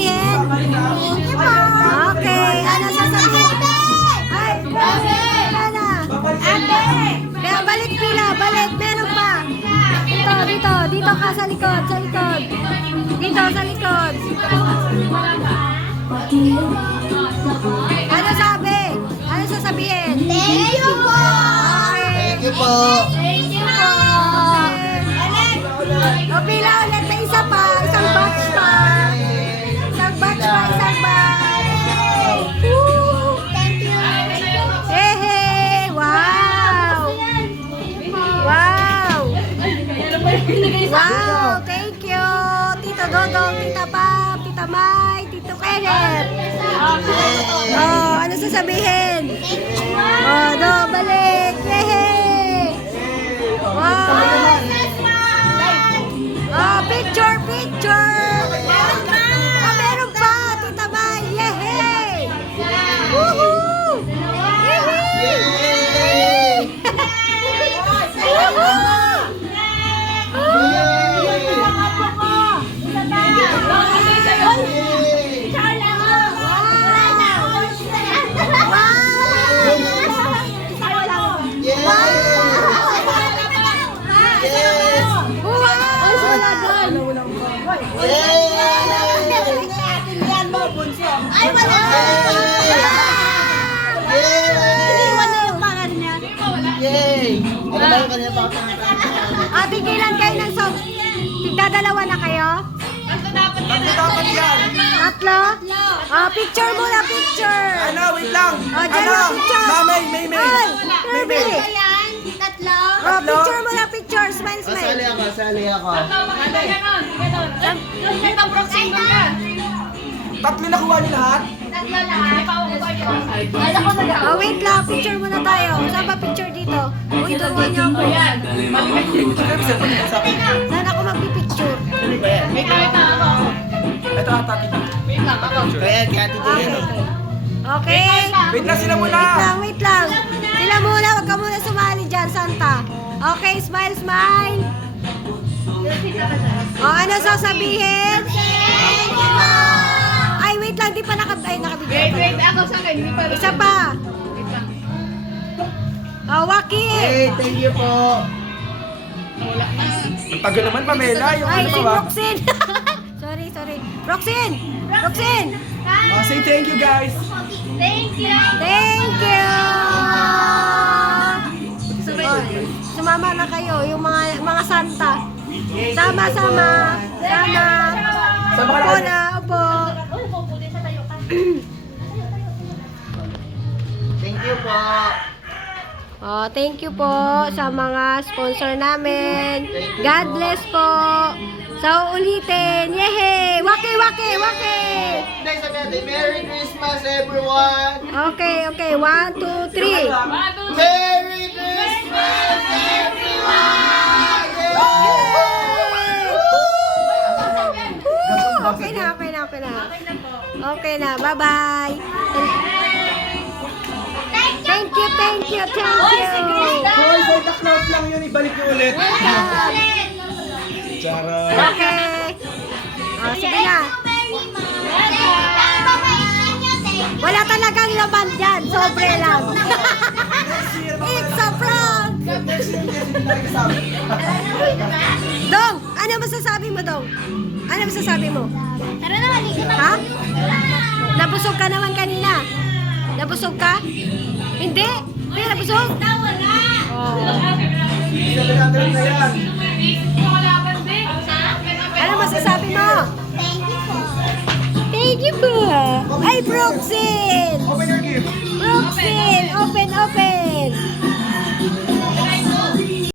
sasabihin? Okay, ano sasabihin? Ay, Ana. Ate. Kaya balik pila, balik. Meron pa. Dito ka sa likod, Dito sa likod. Ano sabi? Ano sasabihin? Thank you po! Thank you po. Thank you po! O pila ulit na isa pa. Isang batch pa. Isang batch. Woo! Thank you! Hey! Wow! Wow! Thank you! Tito Dodong, Tita Pam, Tita Mai, Tito Kenneth. Oh, ano sasabihin? Oh, balik! Yehey! Wow! Oh, picture! Oh, meron pa! Tita Mai! Yehey! Woohoo! Yehey! Woohoo! Ay, wala! Wala yung pangalan niya. Yay! Ano ba yung kanya pa? Tigilan kayo ng song. Tigdadalawa na kayo? Dapat yan. Tatlo? Picture muna, picture. Ano, wait lang. Dyan na, picture. May. Ay, Kirby. Yan, tatlo. Picture muna, picture. Smile. Sali ako. Tatlo na kuha niyo lahat? Tatlo lahat. Wait lang, picture muna tayo. Saan ba picture dito? Uy, turuan niyo ako. Saan ako magpipicture? Ito ata, tita. Kaya, Okay. Wait lang sila muna. Wait lang. Sila muna, wag ka muna sumali dyan, Santa. Okay, smile. Ano sasabihin? Ay, wait lang, di pa nakabigay. Wait, ako sa akin, hindi pa rin. Isa pa. Waki. Hey, thank you po. Tagal naman, Pamela. Yung Ay, ano si pa ba? Roxin. sorry. Roxin. Say thank you, guys. Thank you. Thank you. Sumama na kayo, yung mga Santa. Sama. Sama ka Upo na. na, upo. Thank you po. Thank you po sa mga sponsor namin. God bless po. Sa ulitin. Yehey! Waki! Next natin, Merry Christmas, everyone. Okay. 1, 2, 3. Merry Christmas, everyone. Okay na. Bye-bye. Thank you. Hoy, Santa Claus lang yun. Ibalik niyo ulit. Charot. Okay. Sige na. Wala talagang laman dyan. Sobre lang. It's a prank. Dong, ano masasabi mo, Dong? Ano masasabi mo? Tara na, halika na. Ha? Nabusog ka naman kanina. Nabusog ka? Hindi. Hindi nabusog. Wala. Sabi natin na yan. Ano masasabi mo? Thank you po. Thank you po. Ay, Broxin. Open your gift. Broxin, open.